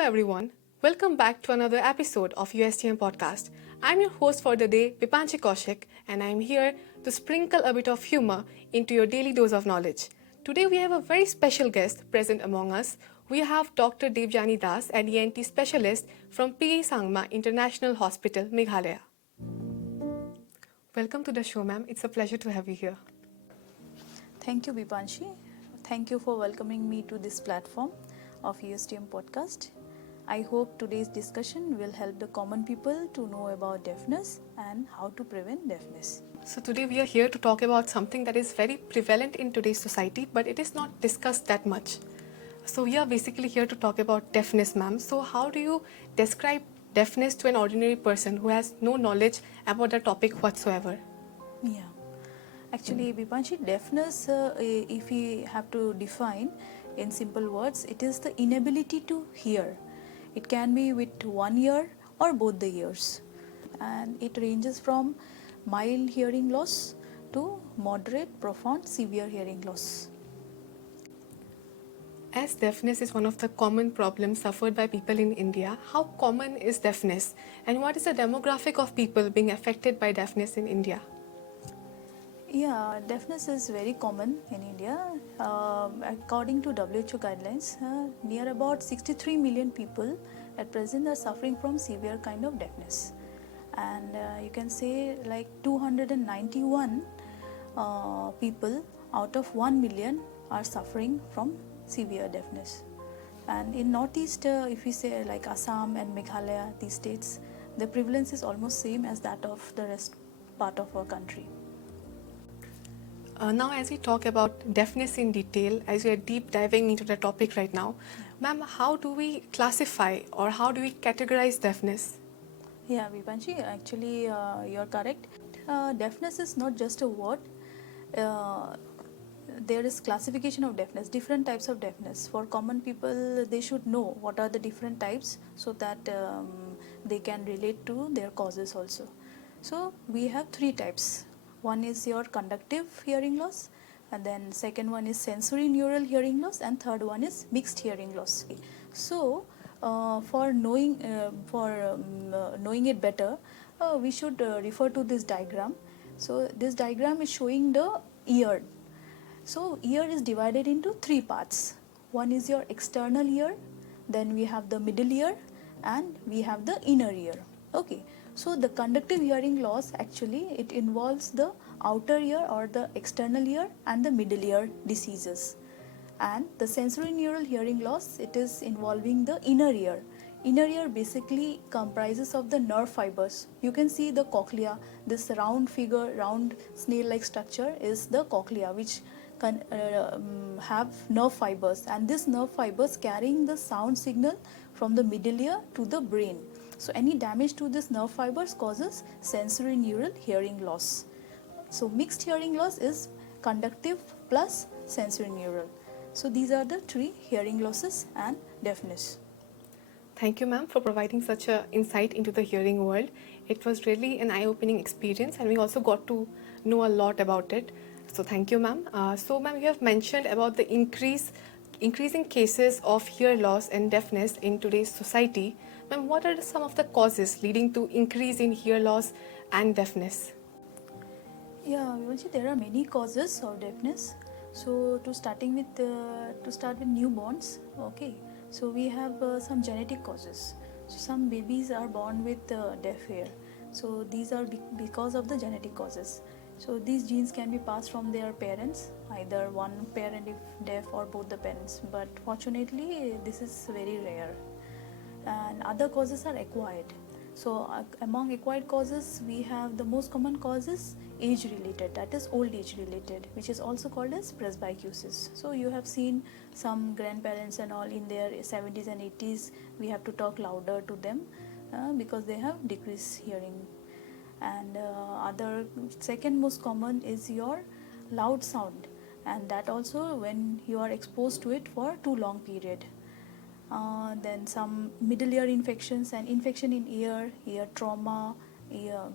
everyone. Welcome back to another episode of USTM Podcast. I'm your host for the day, Beepanshi Kaushik, and I'm here to sprinkle a bit of humor into your daily dose of knowledge. Today we have a very special guest present among us. We have Dr.Devjani Das, an ENT specialist from Sangma International Hospital, Meghalaya. Welcome to the show, ma'am. It's a pleasure to have you here. Thank you, Beepanshi. Thank you for welcoming me to this platform of USTM Podcast. I hope today's discussion will help the common people to know about deafness and how to prevent deafness. So today we are here to talk about something that is very prevalent in today's society, but it is not discussed that much. So we are basically here to talk about deafness, ma'am. So how do you describe deafness to an ordinary person who has no knowledge about the topic whatsoever? Yeah. Actually, Beepanshi, deafness, if we have to define in simple words, it is the inability to hear. It can be with one ear or both the ears. And it ranges from mild hearing loss to moderate, profound, severe hearing loss. As deafness is one of the common problems suffered by people in India, how common is deafness? And what is the demographic of people being affected by deafness in India? Yeah, deafness is very common in India. According to WHO guidelines, near about 63 million people at present are suffering from severe kind of deafness. And you can say like 291 people out of 1 million are suffering from severe deafness. And in Northeast, if we say like Assam and Meghalaya, these states, the prevalence is almost same as that of the rest part of our country. Now, as we talk about deafness in detail, as we are deep diving into the topic right now, ma'am, how do we classify or how do we categorize deafness? Yeah, Beepanshi, actually you're correct. Deafness is not just a word. There is classification of deafness, different types of deafness. For common people, they should know what are the different types so that they can relate to their causes also. So we have three types. One is your conductive hearing loss, and then second one is sensory neural hearing loss, and third one is mixed hearing loss. So for knowing it better, we should refer to this diagram. So this diagram is showing the ear. So ear is divided into three parts. One is your external ear, then we have the middle ear, and we have the inner ear. Okay. So the conductive hearing loss, actually it involves the outer ear or the external ear and the middle ear diseases. And the sensory neural hearing loss, it is involving the inner ear. Inner ear basically comprises of the nerve fibers. You can see the cochlea, this round figure, round snail-like structure is the cochlea, which can have nerve fibers, and this nerve fibers carrying the sound signal from the middle ear to the brain. So any damage to this nerve fibers causes sensory neural hearing loss. So mixed hearing loss is conductive plus sensory neural. So these are the three hearing losses and deafness. Thank you, ma'am, for providing such an insight into the hearing world. It was really an eye-opening experience, and we also got to know a lot about it. So thank you, ma'am. Ma'am, you have mentioned about the increasing cases of hear loss and deafness in today's society. Ma'am, what are some of the causes leading to increase in hear loss and deafness? Yeah, there are many causes of deafness. So to start with newborns, okay. So we have some genetic causes. So some babies are born with deaf ear. So these are because of the genetic causes. So these genes can be passed from their parents, either one parent if deaf or both the parents. But fortunately, this is very rare. And other causes are acquired. So among acquired causes, we have the most common causes age related, that is old age related, which is also called as presbycusis. So you have seen some grandparents and all in their 70s and 80s, we have to talk louder to them because they have decreased hearing. And other second most common is your loud sound, and that also when you are exposed to it for too long period. Then some middle ear infections and infection in ear trauma,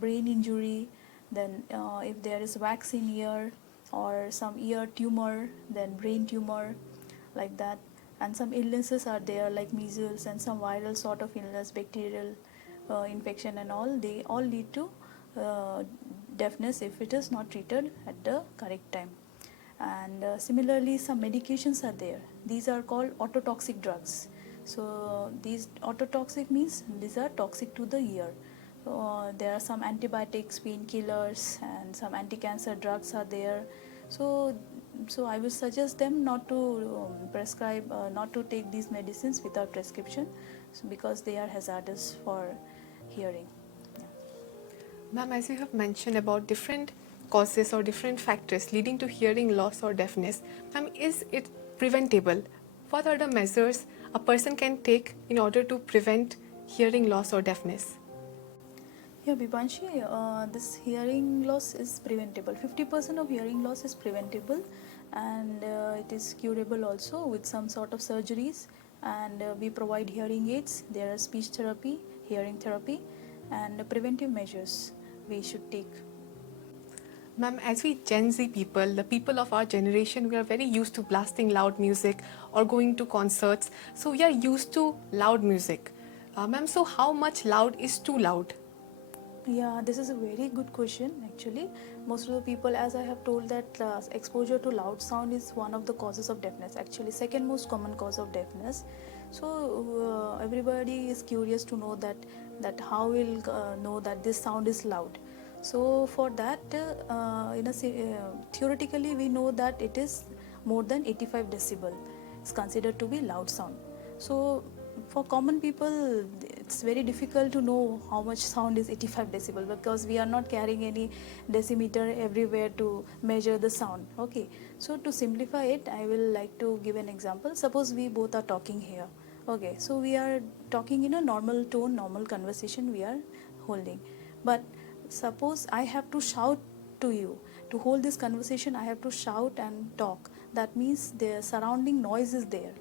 brain injury, then if there is wax in ear or some ear tumor, then brain tumor, like that. and some illnesses are there like measles and some viral sort of illness, bacterial infection and all. They all lead to uh, deafness if it is not treated at the correct time. And similarly, some medications are there. These are called ototoxic drugs. So these ototoxic means these are toxic to the ear. There are some antibiotics, painkillers, and some anti-cancer drugs are there. So I will suggest them not to prescribe, not to take these medicines without prescription, because they are hazardous for hearing. Ma'am, as you have mentioned about different causes or different factors leading to hearing loss or deafness, ma'am, is it preventable? What are the measures a person can take in order to prevent hearing loss or deafness? Yeah, Beepanshi, this hearing loss is preventable. 50% of hearing loss is preventable, and it is curable also with some sort of surgeries. And we provide hearing aids. There are speech therapy, hearing therapy, and preventive measures we should take. Ma'am, as we Gen Z people, the people of our generation, we are very used to blasting loud music or going to concerts. So we are used to loud music. Ma'am, so how much loud is too loud? Yeah, this is a very good question actually. Most of the people, as I have told, that exposure to loud sound is one of the causes of deafness, actually second most common cause of deafness. So everybody is curious to know that how will know that this sound is loud. So for that, theoretically we know that it is more than 85 decibel is considered to be loud sound. So for common people, it's very difficult to know how much sound is 85 decibel, because we are not carrying any decimeter everywhere to measure the sound. Okay, so to simplify it, I will like to give an example. Suppose we both are talking here. Okay, so we are talking in a normal tone, normal conversation we are holding. But suppose I have to shout to you. To hold this conversation, I have to shout and talk. That means the surrounding noise is there.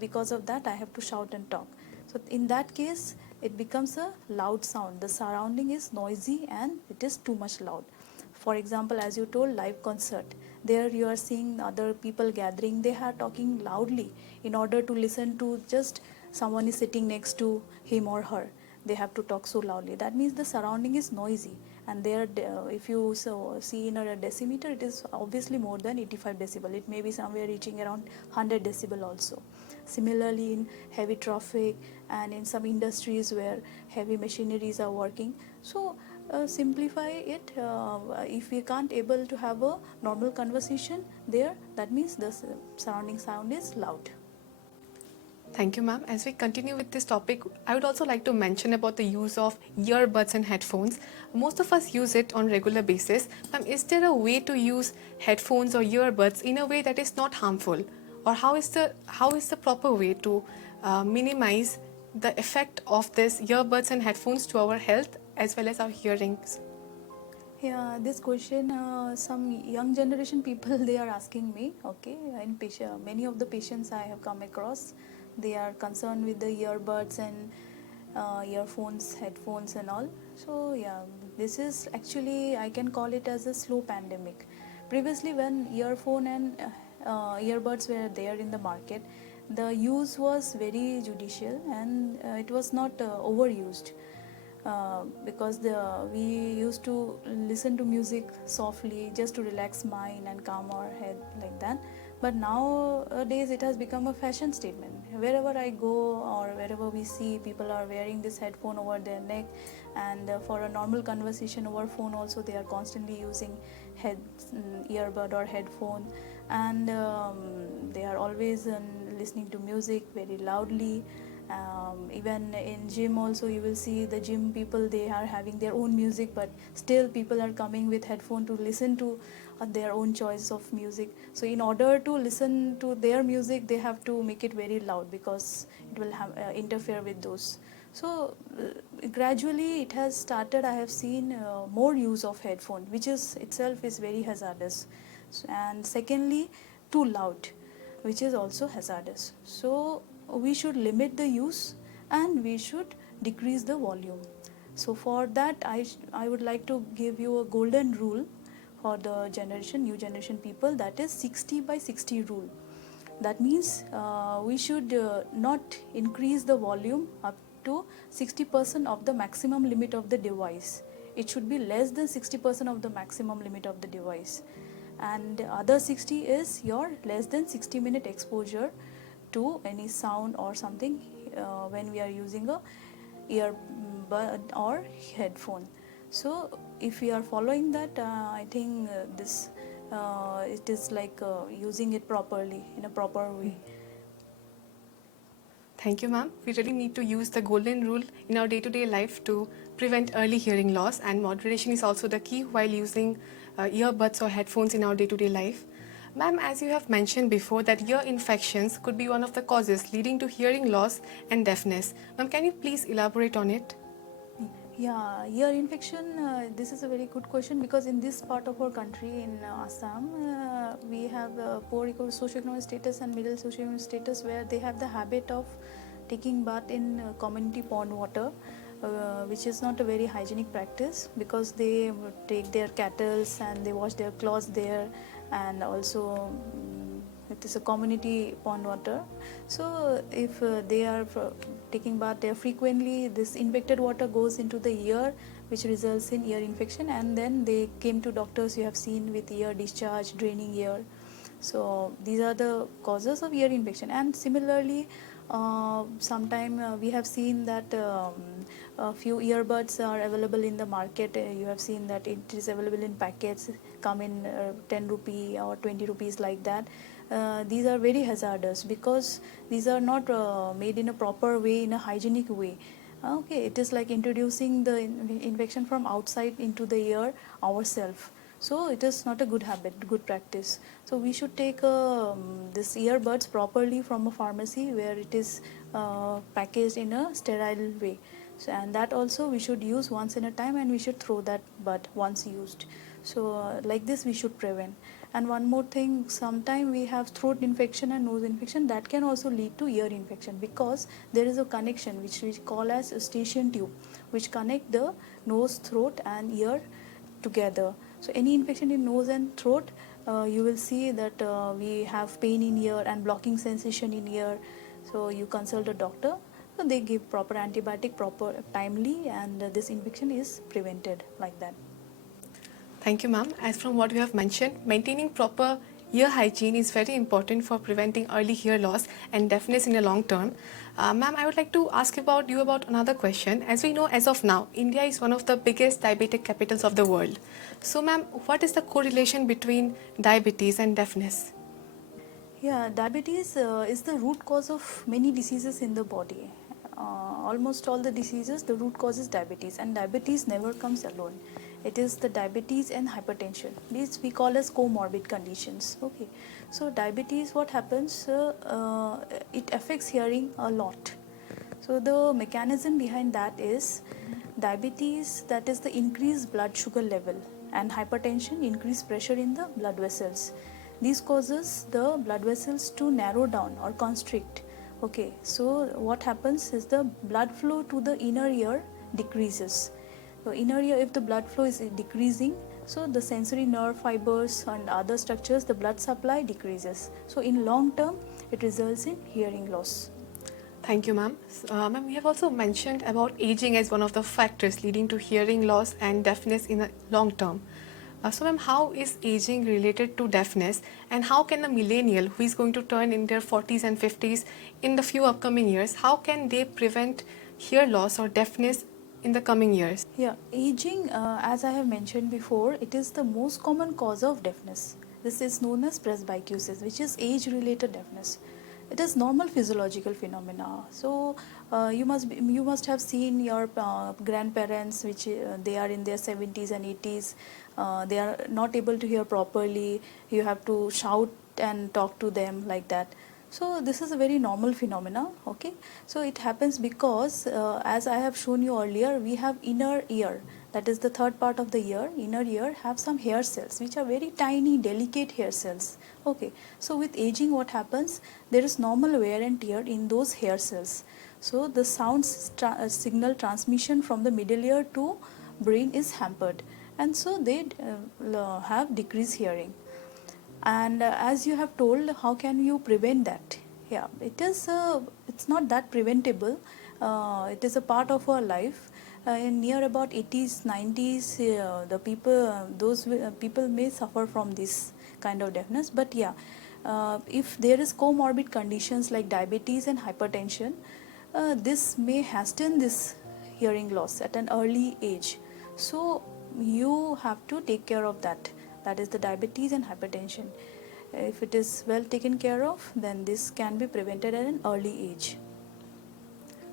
Because of that, I have to shout and talk. So in that case, it becomes a loud sound. The surrounding is noisy and it is too much loud. For example, as you told, live concert. There you are seeing other people gathering. They are talking loudly in order to listen to just someone is sitting next to him or her. They have to talk so loudly. That means the surrounding is noisy. And there, if you see in a decimeter, it is obviously more than 85 decibel. It may be somewhere reaching around 100 decibel also. Similarly, in heavy traffic and in some industries where heavy machineries are working. So simplify it, if we can't able to have a normal conversation there, that means the surrounding sound is loud. Thank you, ma'am. As we continue with this topic, I would also like to mention about the use of earbuds and headphones. Most of us use it on regular basis. Ma'am, is there a way to use headphones or earbuds in a way that is not harmful? Or how is the proper way to minimize the effect of this earbuds and headphones to our health as well as our hearings? Yeah, this question, some young generation people they are asking me. Okay, in many of the patients I have come across, they are concerned with the earbuds and earphones, headphones and all. So yeah, this is actually, I can call it as a slow pandemic. Previously, when earphone and earbuds were there in the market, the use was very judicial and it was not overused. Because we used to listen to music softly just to relax mind and calm our head like that. But nowadays it has become a fashion statement. Wherever I go or wherever we see, people are wearing this headphone over their neck, and for a normal conversation over phone also they are constantly using earbud or headphone, and they are always listening to music very loudly. Even in gym also you will see the gym people, they are having their own music, but still people are coming with headphone to listen to their own choice of music. So in order to listen to their music, they have to make it very loud because it will interfere with those. So gradually it has started, I have seen more use of headphone, which is itself is very hazardous. And secondly, too loud, which is also hazardous. So we should limit the use and we should decrease the volume. So for that, I would like to give you a golden rule for the new generation people, that is 60 by 60 rule. That means we should not increase the volume up to 60% of the maximum limit of the device. It should be less than 60% of the maximum limit of the device, and other 60 is your less than 60-minute exposure to any sound or something when we are using a earbud or headphone. So if we are following that, I think this it is like using it properly in a proper way. Thank you, ma'am. We really need to use the golden rule in our day-to-day life to prevent early hearing loss, and moderation is also the key while using earbuds or headphones in our day-to-day life. Ma'am, as you have mentioned before that ear infections could be one of the causes leading to hearing loss and deafness. Ma'am, can you please elaborate on it? Yeah, ear infection, this is a very good question, because in this part of our country, in Assam, we have poor socioeconomic status and middle socioeconomic status, where they have the habit of taking bath in community pond water, which is not a very hygienic practice, because they take their cattle and they wash their clothes there, and also it is a community pond water. So if they are taking bath there frequently, this infected water goes into the ear, which results in ear infection, and then they came to doctors, you have seen, with ear discharge, draining ear. So these are the causes of ear infection. And similarly, sometime we have seen that a few earbuds are available in the market. You have seen that it is available in packets, come in 10 rupee or 20 rupees, like that. These are very hazardous, because these are not made in a proper way, in a hygienic way. Okay, it is like introducing the infection from outside into the ear ourselves. So it is not a good habit, good practice. So we should take this earbuds properly from a pharmacy, where it is packaged in a sterile way. So, and that also we should use once in a time, and we should throw that bud once used. So like this we should prevent. And one more thing, sometimes we have throat infection and nose infection that can also lead to ear infection, because there is a connection which we call as eustachian tube, which connect the nose, throat and ear together. So any infection in nose and throat, you will see that we have pain in ear and blocking sensation in ear. So you consult a doctor, so they give proper antibiotic, proper timely, and this infection is prevented like that. Thank you, ma'am. As from what you have mentioned, maintaining proper ear hygiene is very important for preventing early hear loss and deafness in the long term. Ma'am, I would like to ask about another question. As we know, as of now, India is one of the biggest diabetic capitals of the world. So, ma'am, what is the correlation between diabetes and deafness? Yeah, diabetes is the root cause of many diseases in the body. Almost all the diseases, the root cause is diabetes, and diabetes never comes alone. It is the diabetes and hypertension. These we call as comorbid conditions. Okay, so diabetes, what happens? It affects hearing a lot. So the mechanism behind that is diabetes, that is the increased blood sugar level, and hypertension, increased pressure in the blood vessels. This causes the blood vessels to narrow down or constrict. Okay, so what happens is the blood flow to the inner ear decreases. So inner ear, if the blood flow is decreasing, so the sensory nerve fibers and other structures, the blood supply decreases. So in long term, it results in hearing loss. Thank you, ma'am. Ma'am, we have also mentioned about aging as one of the factors leading to hearing loss and deafness in the long term. So, ma'am, how is aging related to deafness, and how can a millennial who is going to turn in their 40s and 50s in the few upcoming years, how can they prevent hear loss or deafness in the coming years? Yeah, aging, as I have mentioned before, it is the most common cause of deafness. This is known as presbycusis, which is age-related deafness. It is normal physiological phenomena. So you must have seen your grandparents, which they are in their 70s and 80s. They are not able to hear properly. You have to shout and talk to them like that. So this is a very normal phenomena. Okay, so it happens because as I have shown you earlier, we have inner ear, that is the third part of the ear. Inner ear have some hair cells, which are very tiny, delicate hair cells. Okay, so with aging, what happens? There is normal wear and tear in those hair cells. So the signal transmission from the middle ear to brain is hampered, and so they have decreased hearing. And as you have told, how can you prevent that? Yeah, it's not that preventable. It is a part of our life. In near about 80s 90s, the people those people may suffer from this kind of deafness. But yeah, if there is comorbid conditions like diabetes and hypertension, this may hasten this hearing loss at an early age. So you have to take care of that. That is the diabetes and hypertension. If it is well taken care of, then this can be prevented at an early age.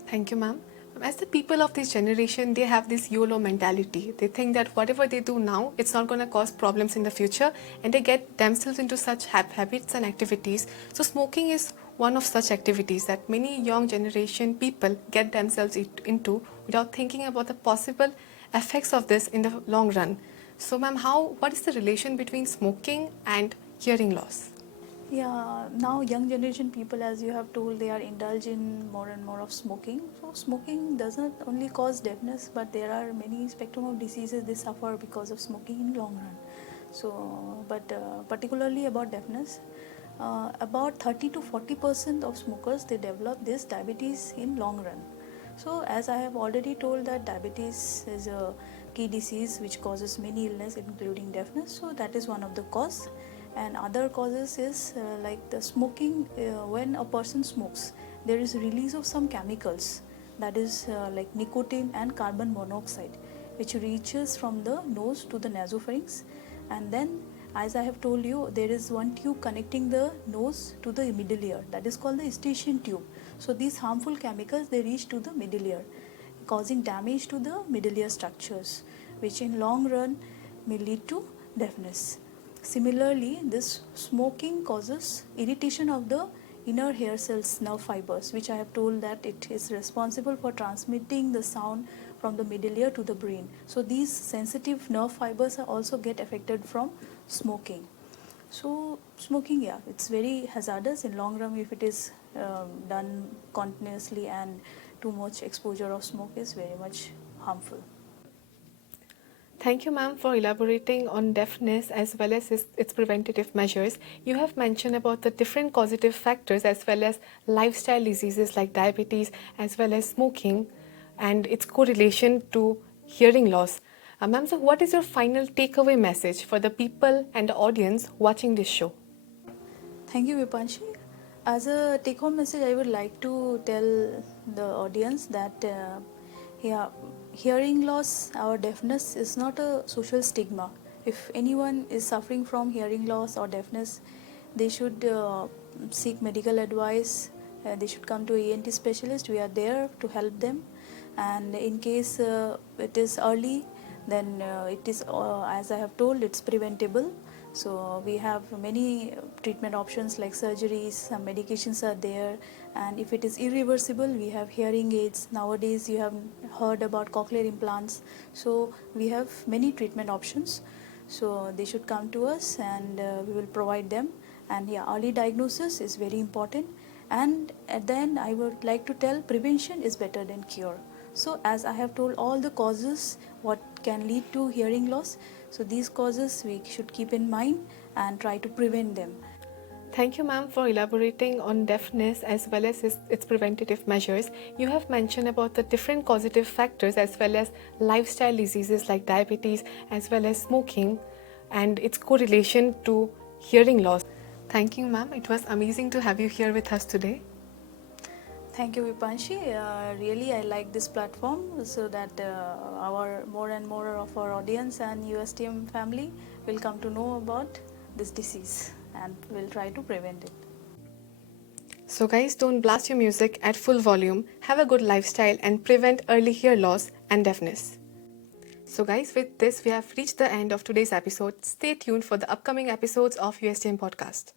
Thank you, ma'am. As the people of this generation, they have this YOLO mentality. They think that whatever they do now, it's not going to cause problems in the future, and they get themselves into such habits and activities. So smoking is one of such activities that many young generation people get themselves into without thinking about the possible effects of this in the long run. So ma'am, what is the relation between smoking and hearing loss? Yeah, now young generation people, as you have told, they are indulged in more and more of smoking. So smoking doesn't only cause deafness, but there are many spectrum of diseases they suffer because of smoking in long run. So, but particularly about deafness, about 30 to 40% of smokers, they develop this diabetes in long run. So as I have already told, that diabetes is a key disease which causes many illness including deafness. So that is one of the cause. And other causes is like the smoking. When a person smokes, there is release of some chemicals, that is like nicotine and carbon monoxide, which reaches from the nose to the nasopharynx. And then, as I have told you, there is one tube connecting the nose to the middle ear, that is called the eustachian tube. So these harmful chemicals, they reach to the middle ear, causing damage to the middle ear structures, which in long run may lead to deafness. Similarly, this smoking causes irritation of the inner hair cells nerve fibers, which I have told that it is responsible for transmitting the sound from the middle ear to the brain. So these sensitive nerve fibers are also get affected from smoking. So smoking, yeah, it's very hazardous in long run if it is done continuously, and too much exposure of smoke is very much harmful. Thank you, ma'am, for elaborating on deafness as well as its preventative measures. You have mentioned about the different causative factors as well as lifestyle diseases like diabetes as well as smoking and its correlation to hearing loss. Ma'am, so what is your final takeaway message for the people and the audience watching this show? Thank you, Beepanshi. As a take-home message, I would like to tell the audience that hearing loss or deafness is not a social stigma. If anyone is suffering from hearing loss or deafness, they should seek medical advice. They should come to a ENT specialist. We are there to help them. And in case it is early, then it is, as I have told, it's preventable. So we have many treatment options like surgeries, some medications are there, and if it is irreversible, we have hearing aids. Nowadays you have heard about cochlear implants, so we have many treatment options. So they should come to us, and we will provide them. And yeah, early diagnosis is very important. And then I would like to tell, prevention is better than cure. So as I have told, all the causes what can lead to hearing loss, so these causes we should keep in mind and try to prevent them. Thank you, ma'am, for elaborating on deafness as well as its preventative measures. You have mentioned about the different causative factors as well as lifestyle diseases like diabetes as well as smoking and its correlation to hearing loss. Thank you, ma'am. It was amazing to have you here with us today. Thank you, Beepanshi. Really, I like this platform so that our more and more of our audience and USTM family will come to know about this disease, and will try to prevent it. So guys, don't blast your music at full volume, have a good lifestyle and prevent early hear loss and deafness. So guys, with this we have reached the end of today's episode. Stay tuned for the upcoming episodes of USTM Podcast.